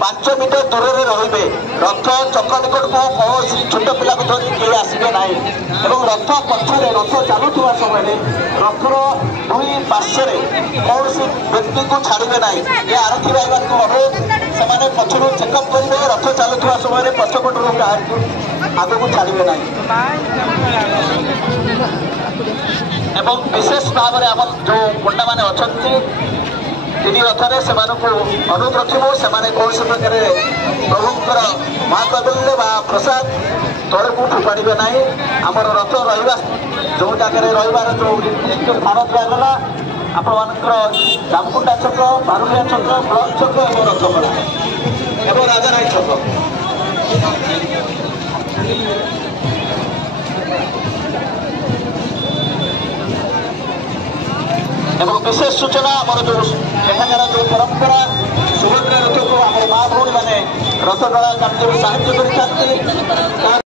5 metre ଦୂରରେ ରହିବେ। ରଥ ଚକ ନିକଟକୁ କୌଣସି ଛୋଟ ପିଲାକୁ ଧରି କେହି ଆସିବେ ନାହିଁ ଏବଂ ରଥ ପଛରେ ରଥ ଚାଲୁଥିବା ସମୟରେ ରଥର ଦୁଇ ପାର୍ଶ୍ୱରେ କୌଣସି ବ୍ୟକ୍ତିକୁ ଛାଡ଼ିବେ ନାହିଁ। ଏ ଆରକ୍ଷୀ ବାହିବାକୁ ଅନୁରୋଧ, ସେମାନେ ପଛରୁ ଚେକଅପ୍ କରିବେ। ରଥ ଚାଲୁଥିବା ସମୟରେ ପଛପଟରୁ କାହାକୁ ଆଗକୁ ଛାଡ଼ିବେ ନାହିଁ ଏବଂ ବିଶେଷ ଭାବରେ ଆମର ଯେଉଁ ପଣ୍ଡାମାନେ ଅଛନ୍ତି ତିନି ରଥରେ ସେମାନଙ୍କୁ ଅନୁରୋଧ ରଖିବୁ, ସେମାନେ କୌଣସି ପ୍ରକାରେ ପ୍ରଭୁଙ୍କର ମହାକୈବଲ୍ୟ ବା ପ୍ରସାଦ ତଳକୁ ଫୋପାଡ଼ିବେ ନାହିଁ। ଆମର ରଥ ରହିବା ଯେଉଁ ଜାଗାରେ ରହିବାର ଯେଉଁ ନିର୍ଦ୍ଦିଷ୍ଟ ସ୍ଥାନ ଦିଆଗଲା ଆପଣମାନଙ୍କର ଜାମକୁଣ୍ଡା ଛକ, ବାରୁଲିଆ ଛକ, ବ୍ଲକ ଛକ ଏବଂ ରଥପଡ଼ା ଏବଂ ରାଜାରାଣୀ ଛକ। এবং বিশেষ সূচনা আমার যে এখানকার যে পরম্পরা সুভদ্রা রথକୁ আমার মা ভৌণী মানে রথ গড়া কার্যে সাহায্য করে।